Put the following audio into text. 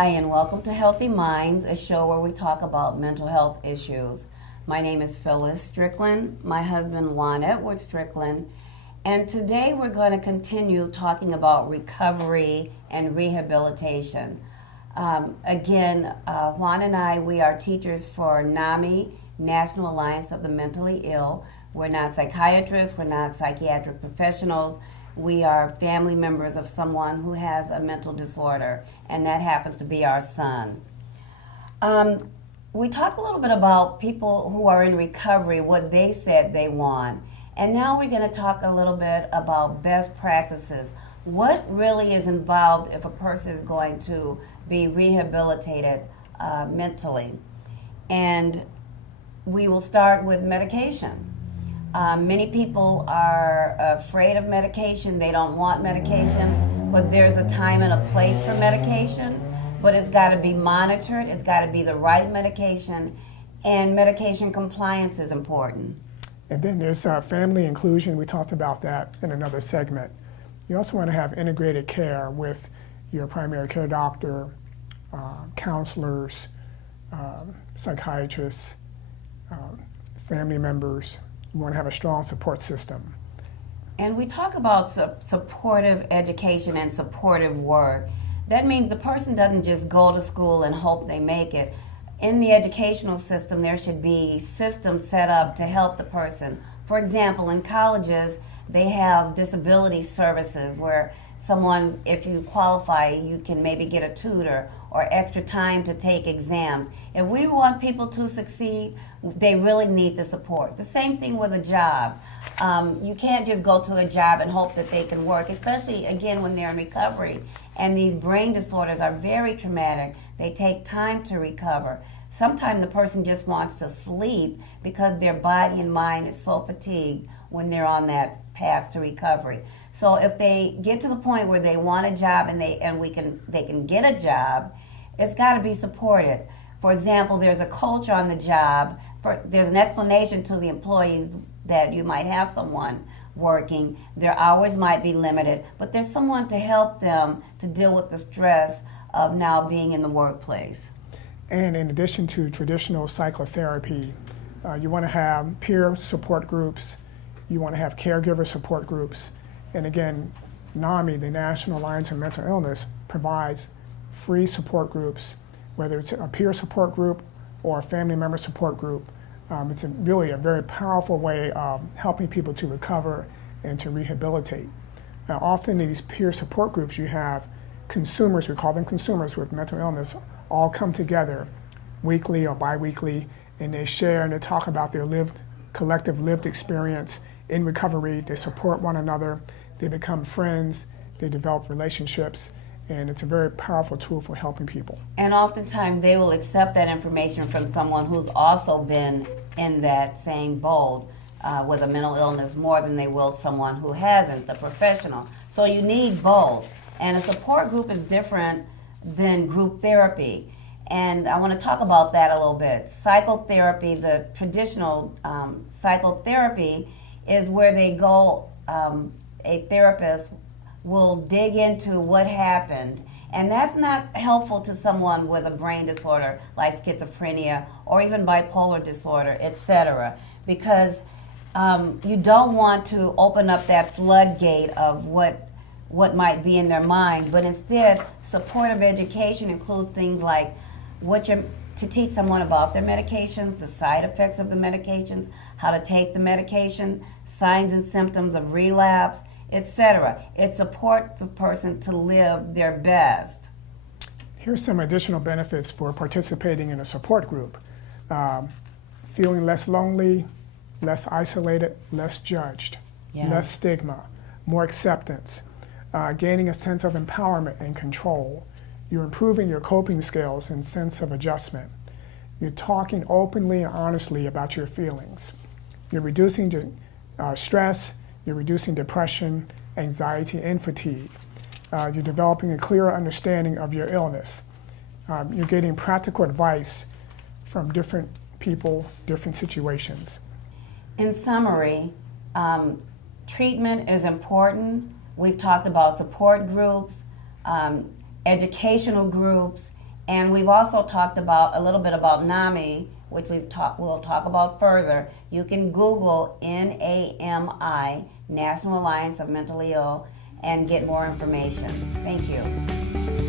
Hi, and welcome to Healthy Minds, a show where we talk about mental health issues. My name is Phyllis Strickland, my husband Juan Edward Strickland, and today we're going to continue talking about recovery and rehabilitation. Juan and I, we are teachers for NAMI, National Alliance of the Mentally Ill. We're not psychiatrists, we're not psychiatric professionals. We are family members of someone who has a mental disorder, and that happens to be our son. We talked a little bit about people who are in recovery, what they said they want. And now we're going to talk a little bit about best practices. What really is involved if a person is going to be rehabilitated mentally? And we will start with medication. Many people are afraid of medication. They don't want medication, but there's a time and a place for medication. But it's got to be monitored. It's got to be the right medication, and medication compliance is important. And then there's family inclusion. We talked about that in another segment. You also want to have integrated care with your primary care doctor, counselors, psychiatrists, family members. You want to have a strong support system. And we talk about supportive education and supportive work. That means the person doesn't just go to school and hope they make it. In the educational system, there should be systems set up to help the person. For example, in colleges, they have disability services where someone, if you qualify, you can maybe get a tutor or extra time to take exams. If we want people to succeed, they really need the support. The same thing with a job. You can't just go to a job and hope that they can work, especially, again, when they're in recovery. And these brain disorders are very traumatic. They take time to recover. Sometimes the person just wants to sleep because their body and mind is so fatigued when they're on that path to recovery. So if they get to the point where they want a job and they can get a job, it's got to be supported. For example, there's a culture on the job. There's an explanation to the employees that you might have someone working. Their hours might be limited, but there's someone to help them to deal with the stress of now being in the workplace. And in addition to traditional psychotherapy, you want to have peer support groups. You want to have caregiver support groups. And again, NAMI, the National Alliance of Mental Illness, provides free support groups, whether it's a peer support group or a family member support group. It's really a very powerful way of helping people to recover and to rehabilitate. Now, often in these peer support groups, you have consumers, we call them consumers with mental illness, all come together weekly or biweekly, and they share and they talk about their collective lived experience in recovery. They support one another, they become friends, they develop relationships, and it's a very powerful tool for helping people. And oftentimes they will accept that information from someone who's also been in that same boat with a mental illness more than they will someone who hasn't, the professional. So you need both. And a support group is different than group therapy. And I want to talk about that a little bit. Psychotherapy, the traditional psychotherapy, is where they go, a therapist will dig into what happened. And that's not helpful to someone with a brain disorder like schizophrenia or even bipolar disorder, etc. Because you don't want to open up that floodgate of what might be in their mind, but instead, supportive education includes things like to teach someone about their medications, the side effects of the medications, how to take the medication, signs and symptoms of relapse, etc. It supports the person to live their best. Here's some additional benefits for participating in a support group. Feeling less lonely, less isolated, less judged, less stigma, more acceptance, gaining a sense of empowerment and control. You're improving your coping skills and sense of adjustment. You're talking openly and honestly about your feelings. You're reducing stress, you're reducing depression, anxiety, and fatigue. You're developing a clearer understanding of your illness. You're getting practical advice from different people, different situations. In summary, treatment is important. We've talked about support groups, educational groups, And we've also talked about a little bit about NAMI, which we'll talk about further. You can Google NAMI, National Alliance of Mentally Ill, and get more information. Thank you.